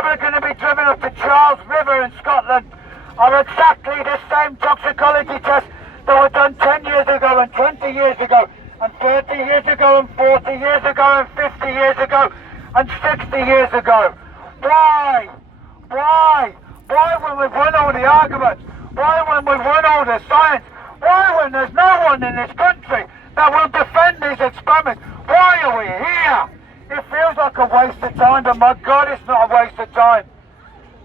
probably going to be driven up to Charles River in Scotland are exactly the same toxicology tests that were done 10 years ago and 20 years ago and 30 years ago and 40 years ago and 50 years ago and 60 years ago. Why? Why? Why when we've won all the arguments? Why when we've won all the science? Why when there's no one in this country that will defend these experiments? Why are we here? It feels like a waste of time, but my God, it's not a waste of time.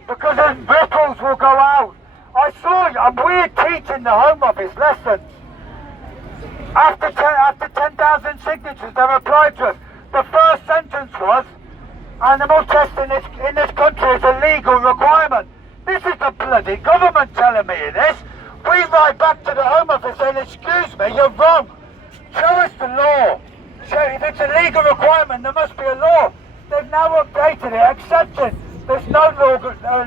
Because the ripples will go out. I saw you, and we're teaching the Home Office lessons. After 10,000 signatures, they replied to us. The first sentence was, animal testing in this country is a legal requirement. This is the bloody government telling me this. We write back to the Home Office saying, excuse me, you're wrong. Show us the law. If it's a legal requirement, there must be a law. They've now updated it, accepting there's no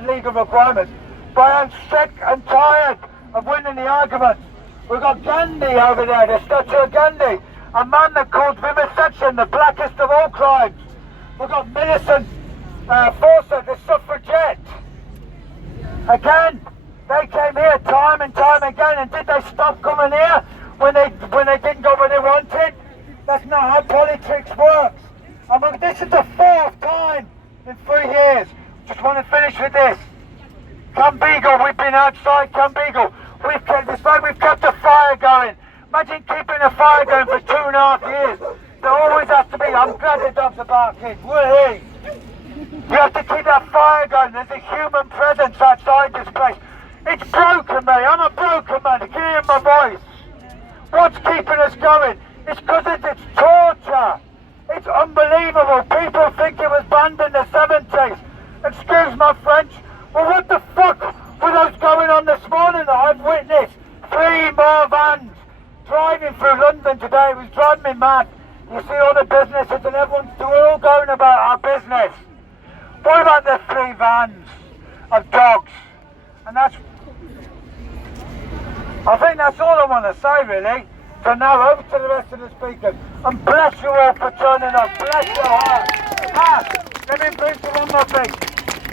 legal requirement. But I'm sick and tired of winning the argument. We've got Gandhi over there, the statue of Gandhi, a man that called vivisection the blackest of all crimes. We've got Millicent Fawcett, the suffragette. Again, they came here time and time again, and did they stop coming here when they didn't go where they wanted? That's not how politics works. And this is the fourth time in 3 years. Just want to finish with this. Cambeagle, we've been outside Cambeagle. We've kept the fire going. Imagine keeping a fire going for 2.5 years. There always has to be. I'm glad the dogs are barking. Woohoo! You have to keep that fire going. There's a human presence outside this place. It's broken me. I'm a broken man. You can hear my voice. What's keeping us going? It's because it's torture. It's unbelievable. People think it was banned in the 70s. Excuse my French. Well, what the fuck were those going on this morning that I've witnessed? 3 more vans driving through London today. It was driving me mad. You see all the businesses and everyone's all going about our business. What about the 3 vans of dogs? And I think that's all I want to say, really. So now over to the rest of the speakers. And bless you all for turning up. Bless your heart. Let me bring you one more thing.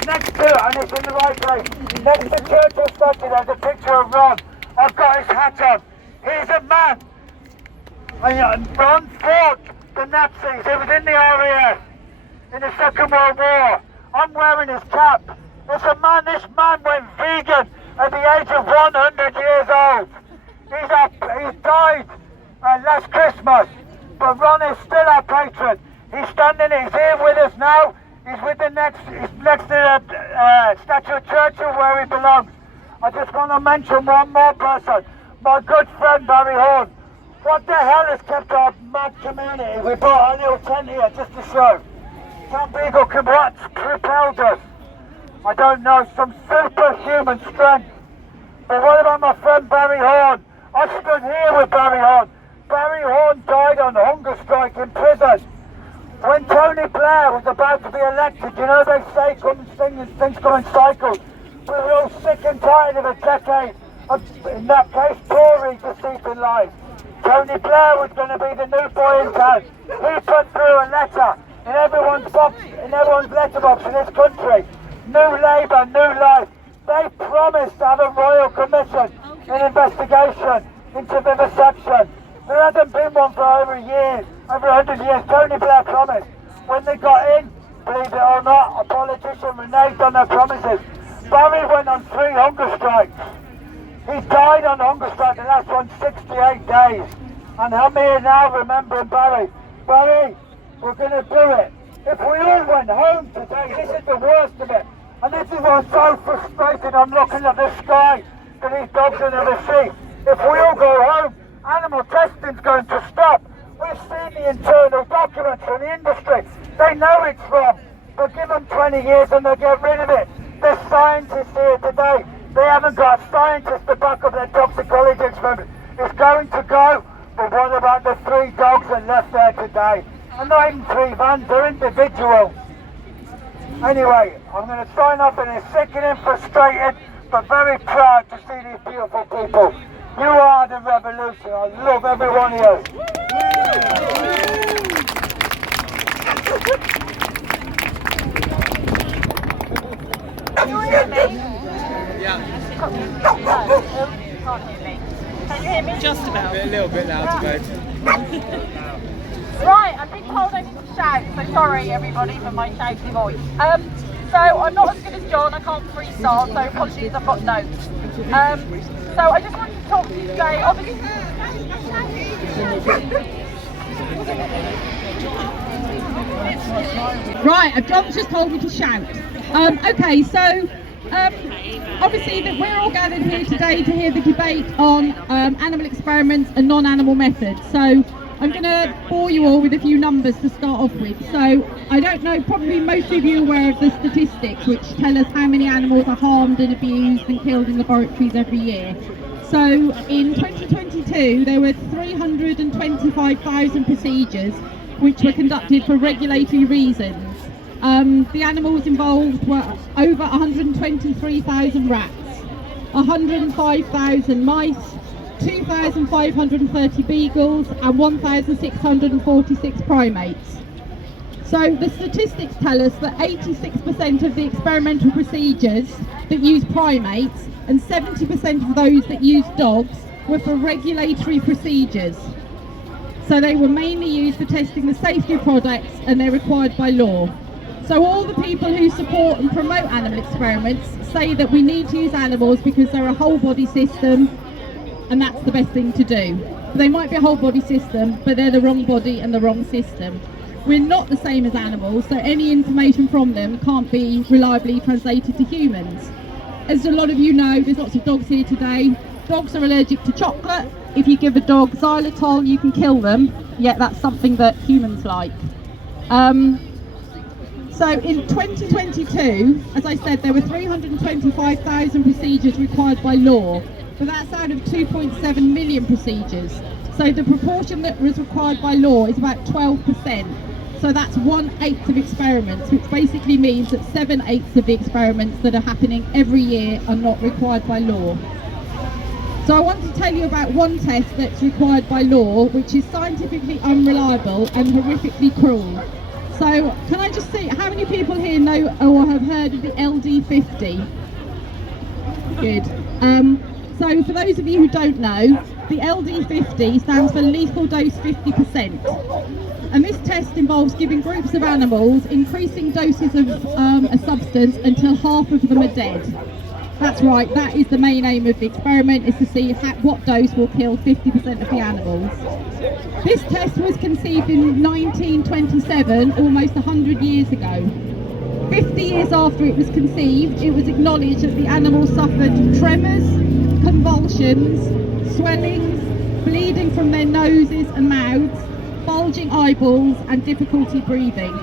Next to it, and it's in the right place. Next to Churchill statue, there's a picture of Ron. I've got his hat on. He's a man. And Ron fought the Nazis. He was in the RAF in the Second World War. I'm wearing his cap. It's a man. This man went vegan at the age of 100 years old. He died last Christmas. But Ron is still our patron. He's standing. He's here with us now. He's with he's next to the statue of Churchill where he belongs. I just want to mention one more person. My good friend Barry Horn. What the hell has kept our mad community? We brought a little tent here just to show. Cambeagle, what's propelled us? I don't know, some superhuman strength. But what about my friend Barry Horn? I stood here with Barry Horn. Barry Horn died on a hunger strike in prison. When Tony Blair was about to be elected, you know they say things come in cycles. We were all sick and tired of a decade of, in that case, Tory deceit in life. Tony Blair was going to be the new boy in town. He put through a letter in everyone's letterbox in this country. New Labour, new life. They promised to have a royal commission, an investigation into vivisection. There hasn't been one for over a year, over 100 years. Tony Blair promised. When they got in, believe it or not, a politician reneged on their promises. Barry went on 3 hunger strikes. He died on the hunger strike, the last one 68 days. And I'm here now remembering Barry. Barry, we're going to do it. If we all went home today, this is the worst of it. And this is why I'm so frustrated. I'm looking at the sky that these dogs will never see. If we all go home, animal testing's going to stop. We've seen the internal documents from the industry. They know it's wrong. But give them 20 years and they'll get rid of it. There's scientists here today. They haven't got scientists to back up their toxicology experiment. It's going to go, but what about the 3 dogs that left there today? And not even 3 vans, they're individual. Anyway, I'm going to sign off, and it's sickening, frustrated, but very proud to see these beautiful people. You are the revolution. I love every one of you. you hear me? Yeah. Can't hear me. Can you hear me? Just about. A little bit loud, but. Right, I've been told I need to shout, so sorry everybody for my shouty voice. So I'm not as good as John, I can't freestyle, so apologies, I've got notes. So I just wanted to talk to you today, obviously... Right, John's just told me to shout. Okay, so obviously that we're all gathered here today to hear the debate on animal experiments and non-animal methods. So I'm going to bore you all with a few numbers to start off with. So I don't know, probably most of you are aware of the statistics which tell us how many animals are harmed and abused and killed in laboratories every year. So in 2022 there were 325,000 procedures which were conducted for regulatory reasons. The animals involved were over 123,000 rats, 105,000 mice, 2,530 beagles and 1,646 primates. So the statistics tell us that 86% of the experimental procedures that use primates and 70% of those that use dogs were for regulatory procedures. So they were mainly used for testing the safety of products and they're required by law. So all the people who support and promote animal experiments say that we need to use animals because they're a whole body system and that's the best thing to do. They might be a whole body system, but they're the wrong body and the wrong system. We're not the same as animals, so any information from them can't be reliably translated to humans. As a lot of you know, there's lots of dogs here today. Dogs are allergic to chocolate. If you give a dog xylitol, you can kill them, yet that's something that humans like. So in 2022, as I said, there were 325,000 procedures required by law, but that's out of 2.7 million procedures. So the proportion that was required by law is about 12%. So that's 1/8 of experiments, which basically means that 7/8 of the experiments that are happening every year are not required by law. So I want to tell you about one test that's required by law, which is scientifically unreliable and horrifically cruel. So can I just see, how many people here know or have heard of the LD50? Good. So for those of you who don't know, the LD50 stands for lethal dose 50%. And this test involves giving groups of animals increasing doses of a substance until half of them are dead. That's right, that is the main aim of the experiment, is to see what dose will kill 50% of the animals. This test was conceived in 1927, almost 100 years ago. 50 years after it was conceived, it was acknowledged that the animals suffered tremors, convulsions, swellings, bleeding from their noses and mouths, bulging eyeballs and difficulty breathing.